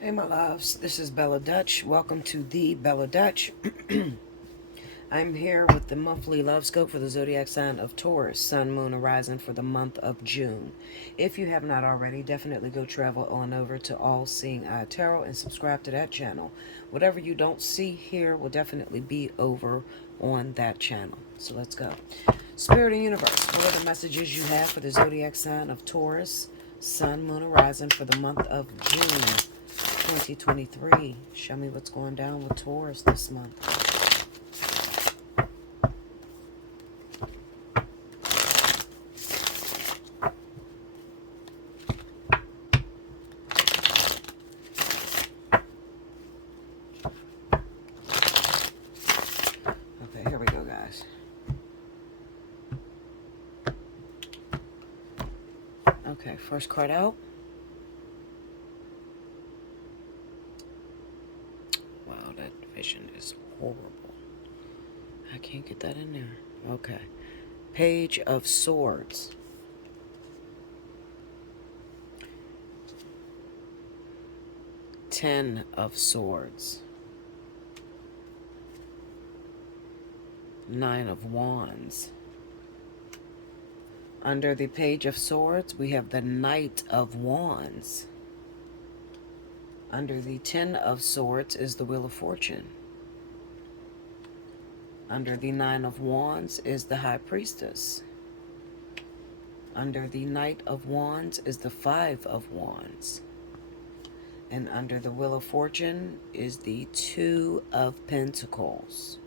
Hey my loves, this is Bella Dutch. Welcome to the Bella Dutch. I'm here with the monthly love scope for the zodiac sign of Taurus, Sun, Moon, and Rising for the month of June. If you have not already, definitely go travel on over to Allseeingeyetarot and subscribe to that channel. Whatever you don't see here will definitely be over on that channel. So let's go. Spirit and Universe, what are the messages you have for the zodiac sign of Taurus, Sun, Moon, and Rising for the month of June 2023? Show me what's going down with Taurus this month. Okay, here we go, guys. Okay, first card out. Wow, that vision is horrible. I can't get that in there. Okay. Page of Swords. Ten of Swords. Nine of Wands. Under the Page of Swords, we have the Knight of Wands. Under the Ten of Swords is the Wheel of Fortune. Under the Nine of Wands is the High Priestess. Under the Knight of Wands is the Five of Wands. And under the Wheel of Fortune is the Two of Pentacles.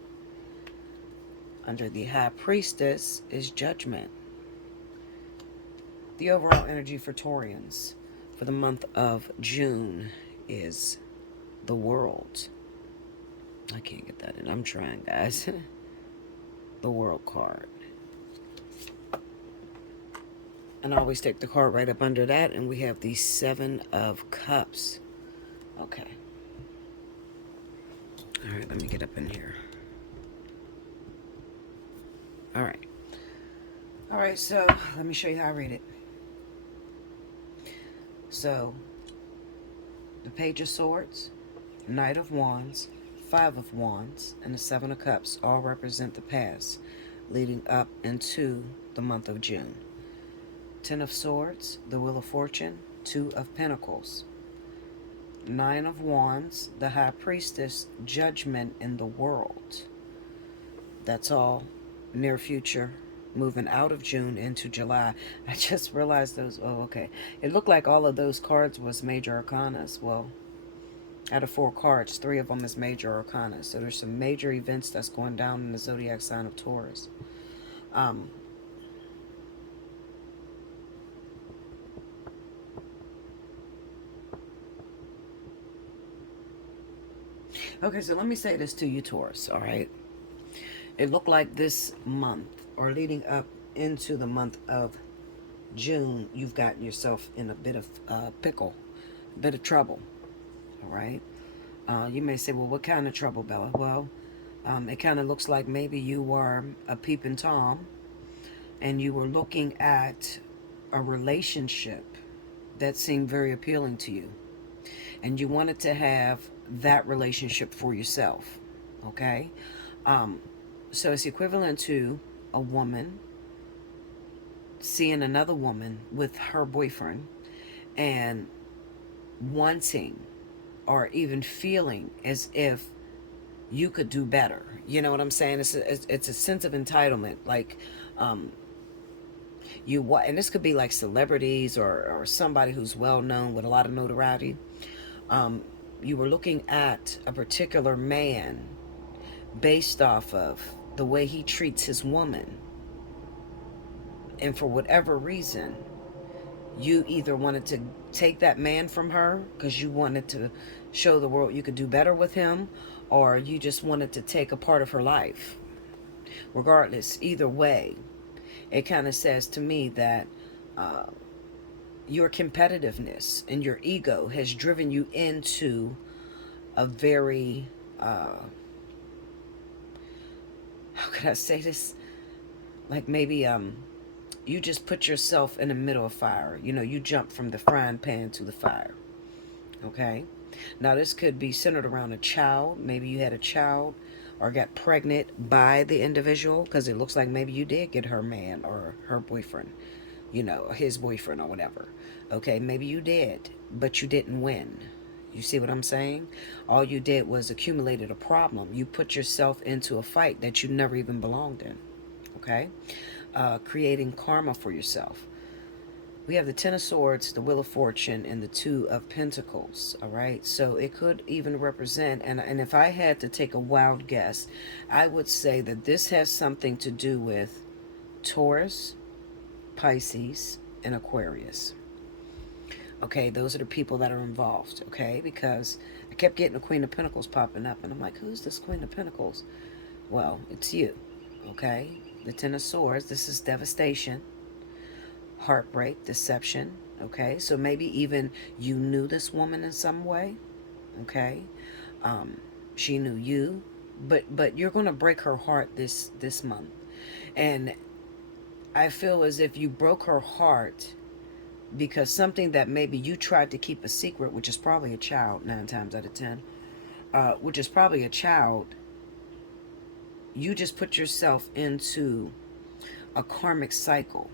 Under the High Priestess is Judgment. The overall energy for Taurians for the month of June is the World. I can't get that in. I'm trying, guys. The World card. And I always take the card right up under that, and we have the Seven of Cups. Okay. All right, let me get up in here. All right. All right, so let me show you how I read it. So, the Page of Swords, Knight of Wands, Five of Wands, and the Seven of Cups all represent the past leading up into the month of June. Ten of Swords, the Wheel of Fortune, Two of Pentacles. Nine of Wands, the High Priestess, Judgment in the World. That's all near future, moving out of June into July. I just realized those. Oh, okay. It looked like all of those cards was major arcanas. Well, out of 4 cards, 3 of them is major arcana. So there's some major events that's going down in the zodiac sign of Taurus. Okay, so let me say this to you, Taurus, all right? It looked like this month, or leading up into the month of June, you've gotten yourself in a bit of pickle, a bit of trouble, all right? You may say, well, what kind of trouble, Bella? Well, it kind of looks like maybe you were a peeping Tom, and you were looking at a relationship that seemed very appealing to you. And you wanted to have that relationship for yourself, okay? So it's equivalent to a woman seeing another woman with her boyfriend and wanting or even feeling as if you could do better. You know what I'm saying? It's a sense of entitlement. Like, and this could be like celebrities or somebody who's well known with a lot of notoriety. You were looking at a particular man based off of the way he treats his woman. And for whatever reason, you either wanted to take that man from her because you wanted to show the world you could do better with him, or you just wanted to take a part of her life. Regardless, either way, it kind of says to me that your competitiveness and your ego has driven you into a very, how could I say this? Like maybe you just put yourself in the middle of fire. You know, you jump from the frying pan to the fire. Okay? Now, this could be centered around a child. Maybe you had a child or got pregnant by the individual, because it looks like maybe you did get her man or her boyfriend, his boyfriend or whatever. Okay, maybe you did, but you didn't win. You see what I'm saying? All you did was accumulated a problem. You put yourself into a fight that you never even belonged in. Okay? Creating karma for yourself. We have the Ten of Swords, the Wheel of Fortune, and the Two of Pentacles. All right, so it could even represent, and if I had to take a wild guess, I would say that this has something to do with Taurus, Pisces, and Aquarius. Okay, those are the people that are involved. Okay, because I kept getting the Queen of Pentacles popping up, and I'm like, who's this Queen of Pentacles? Well, it's you. Okay, the Ten of Swords, this is devastation, heartbreak, deception. Okay, so maybe even you knew this woman in some way. Okay, she knew you, but you're going to break her heart this month. And I feel as if you broke her heart because something that maybe you tried to keep a secret, which is probably a child 9 times out of 10, which is probably a child, you just put yourself into a karmic cycle,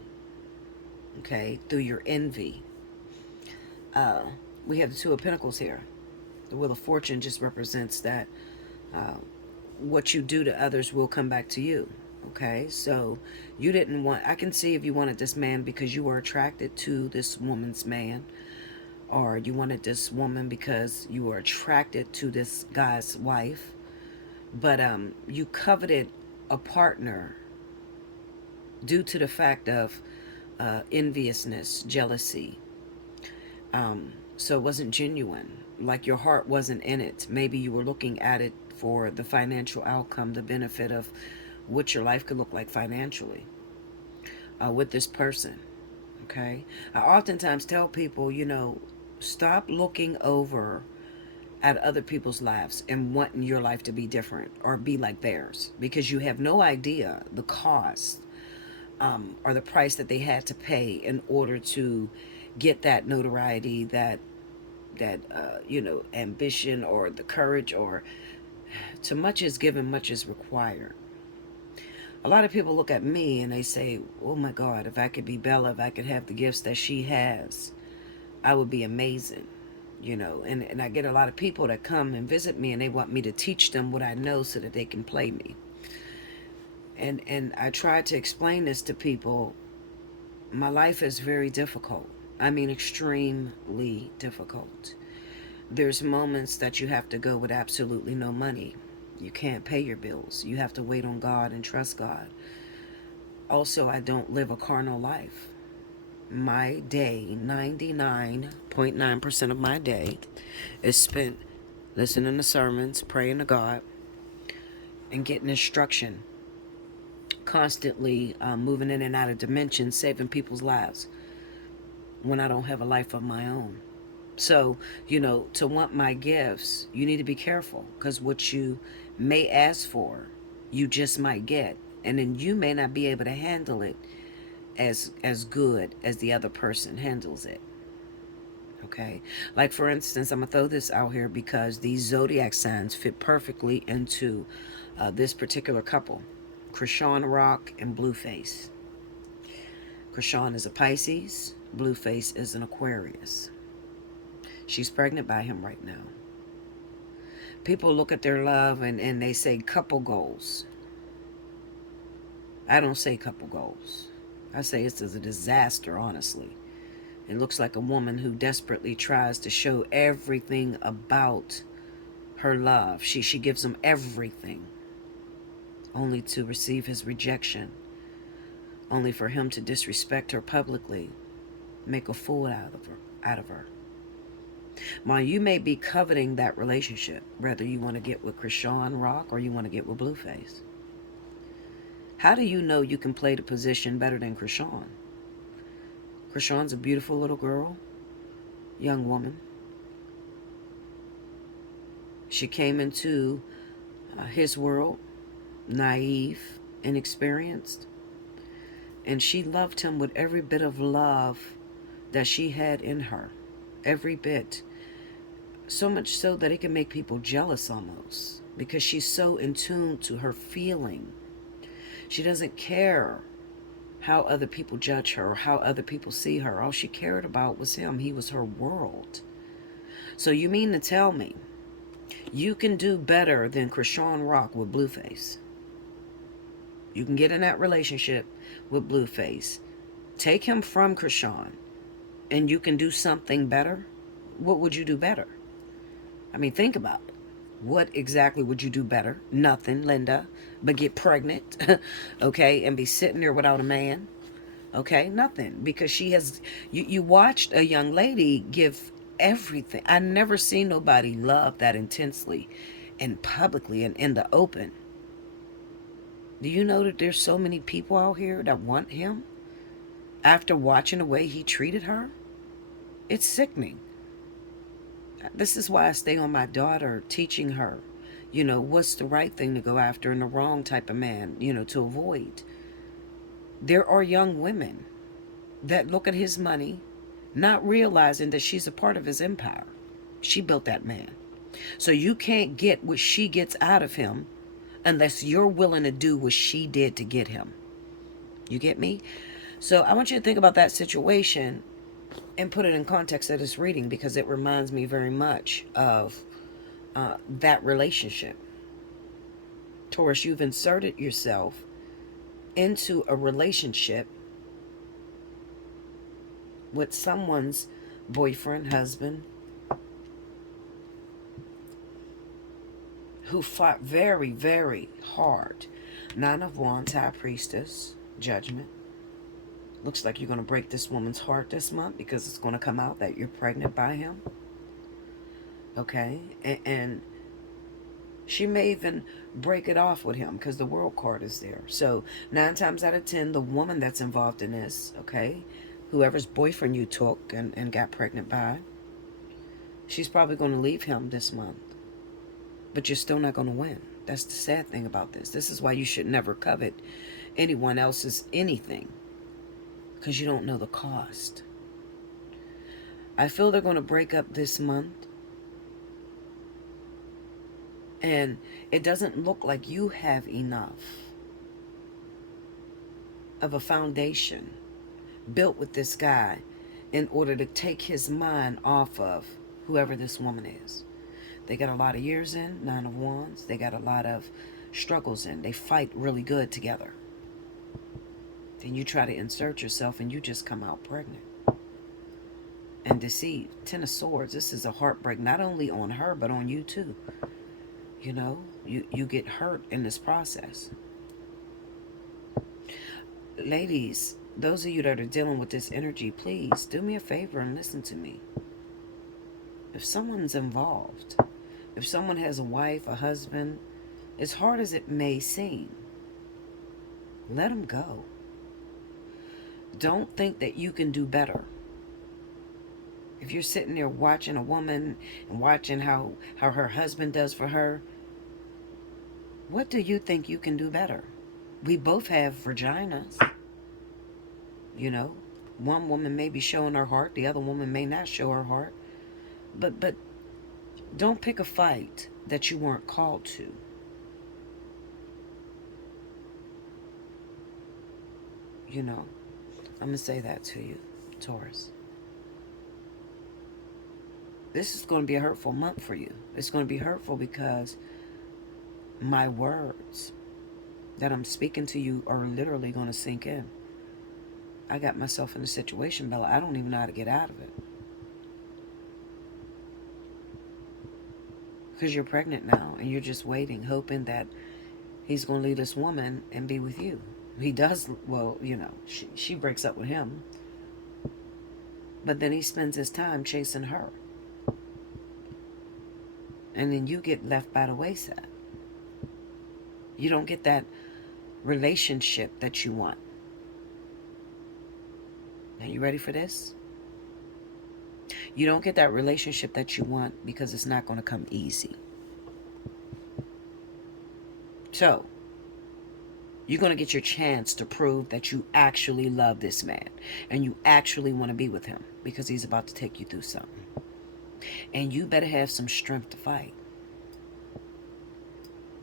okay, through your envy. We have the Two of Pentacles here. The Wheel of Fortune just represents that what you do to others will come back to you. Okay, so you didn't want, I can see if you wanted this man because you were attracted to this woman's man, or you wanted this woman because you were attracted to this guy's wife, but you coveted a partner due to the fact of enviousness, jealousy. So it wasn't genuine, like your heart wasn't in it. Maybe you were looking at it for the financial outcome, the benefit of what your life could look like financially with this person. Okay, I oftentimes tell people, stop looking over at other people's lives and wanting your life to be different or be like theirs, because you have no idea the cost or the price that they had to pay in order to get that notoriety, that ambition, or the courage, or too much is given, much is required. A lot of people look at me and they say, oh my God, if I could be Bella, if I could have the gifts that she has, I would be amazing. And I get a lot of people that come and visit me and they want me to teach them what I know so that they can play me. And I try to explain this to people. My life is very difficult. I mean, extremely difficult. There's moments that you have to go with absolutely no money. You can't pay your bills. You have to wait on God and trust God. Also, I don't live a carnal life. My day, 99.9% of my day is spent listening to sermons, praying to God, and getting instruction. Constantly moving in and out of dimensions, saving people's lives when I don't have a life of my own. So, to want my gifts, you need to be careful, because what you may ask for, you just might get. And then you may not be able to handle it as good as the other person handles it. Okay? Like, for instance, I'm going to throw this out here because these zodiac signs fit perfectly into this particular couple. Krishan Rock and Blueface. Krishan is a Pisces. Blueface is an Aquarius. She's pregnant by him right now. People look at their love and they say couple goals. I don't say couple goals. I say it's a disaster, honestly. It looks like a woman who desperately tries to show everything about her love. She gives him everything, only to receive his rejection, only for him to disrespect her publicly, make a fool out of her. Now, you may be coveting that relationship, whether you want to get with Krishan Rock or you want to get with Blueface. How do you know you can play the position better than Krishan? Krishan's a beautiful little girl, young woman. She came into his world naive, inexperienced, and she loved him with every bit of love that she had in her. Every bit. So much so that it can make people jealous almost, because she's so in tune to her feeling. She doesn't care how other people judge her or how other people see her. All she cared about was him. He was her world. So you mean to tell me you can do better than Krishan Rock with Blueface? You can get in that relationship with Blueface, take him from Krishan, and you can do something better? What would you do better? I mean, think about it. What exactly would you do better? Nothing, Linda, but get pregnant, okay, and be sitting there without a man, okay? Nothing, because she has, you watched a young lady give everything. I never seen nobody love that intensely and publicly and in the open. Do you know that there's so many people out here that want him after watching the way he treated her? It's sickening. This is why I stay on my daughter, teaching her, what's the right thing to go after and the wrong type of man, to avoid. There are young women that look at his money, not realizing that she's a part of his empire. She built that man. So you can't get what she gets out of him unless you're willing to do what she did to get him. You get me? So I want you to think about that situation and put it in context of this reading, because it reminds me very much of that relationship. Taurus, you've inserted yourself into a relationship with someone's boyfriend, husband, who fought very, very hard. Nine of Wands, High Priestess, Judgment. Looks like you're going to break this woman's heart this month, because it's going to come out that you're pregnant by him. Okay? And she may even break it off with him, because the World card is there. So 9 times out of 10, the woman that's involved in this, okay, whoever's boyfriend you took and got pregnant by, she's probably going to leave him this month. But you're still not going to win. That's the sad thing about this. This is why you should never covet anyone else's anything, because you don't know the cost. I feel they're going to break up this month. And it doesn't look like you have enough of a foundation built with this guy in order to take his mind off of whoever this woman is. They got a lot of years in, 9 of Wands. They got a lot of struggles in. They fight really good together. Then you try to insert yourself and you just come out pregnant and deceived. 10 of Swords. This is a heartbreak, not only on her, but on you too. You get hurt in this process. Ladies, those of you that are dealing with this energy, please do me a favor and listen to me. If someone's involved, if someone has a wife, a husband, as hard as it may seem, let them go. Don't think that you can do better. If you're sitting there watching a woman and watching how her husband does for her, what do you think you can do better? We both have vaginas. One woman may be showing her heart, the other woman may not show her heart. But don't pick a fight that you weren't called to. I'm going to say that to you, Taurus. This is going to be a hurtful month for you. It's going to be hurtful because my words that I'm speaking to you are literally going to sink in. I got myself in a situation, Bella, I don't even know how to get out of it. Because you're pregnant now and you're just waiting, hoping that he's going to leave this woman and be with you. He does, well, she breaks up with him. But then he spends his time chasing her. And then you get left by the wayside. You don't get that relationship that you want. Are you ready for this? You don't get that relationship that you want because it's not going to come easy. So, you're going to get your chance to prove that you actually love this man and you actually want to be with him, because he's about to take you through something. And you better have some strength to fight.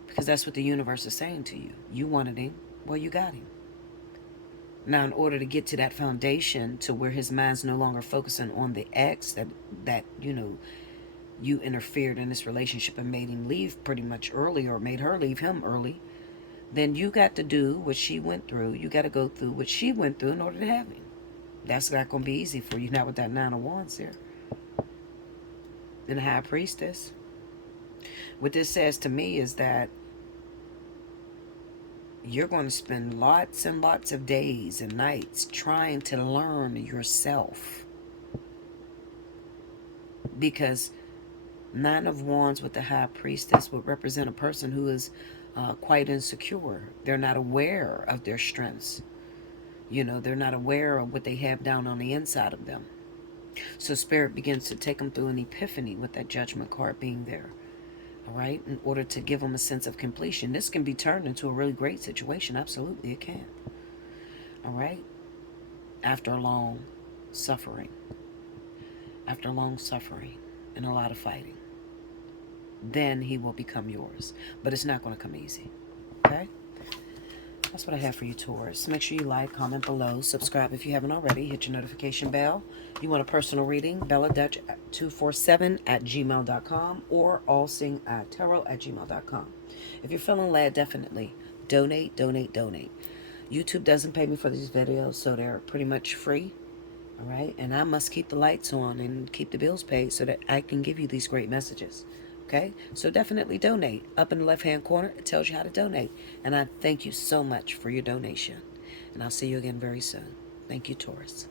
Because that's what the universe is saying to you. You wanted him. Well, you got him. Now, in order to get to that foundation to where his mind's no longer focusing on the ex that you interfered in this relationship and made him leave pretty much early, or made her leave him early, then you got to do what she went through. You got to go through what she went through in order to have him. That's not going to be easy for you, not with that Nine of Wands here. And the High Priestess. What this says to me is that you're going to spend lots and lots of days and nights trying to learn yourself. Because Nine of Wands with the High Priestess would represent a person who is quite insecure. They're not aware of their strengths. They're not aware of what they have down on the inside of them. So Spirit begins to take them through an epiphany with that Judgment card being there. All right, in order to give them a sense of completion. This can be turned into a really great situation. Absolutely, it can. All right, after a long suffering. After long suffering and a lot of fighting, then he will become yours. But it's not going to come easy. Okay? That's what I have for you, Taurus. Make sure you like, comment below, subscribe if you haven't already. Hit your notification bell. You want a personal reading? BellaDutch247@gmail.com or Allseeingeyetarot@gmail.com. If you're feeling led, definitely donate, donate, donate. YouTube doesn't pay me for these videos, so they're pretty much free. All right? And I must keep the lights on and keep the bills paid so that I can give you these great messages. Okay? So definitely donate. Up in the left-hand corner, it tells you how to donate. And I thank you so much for your donation. And I'll see you again very soon. Thank you, Taurus.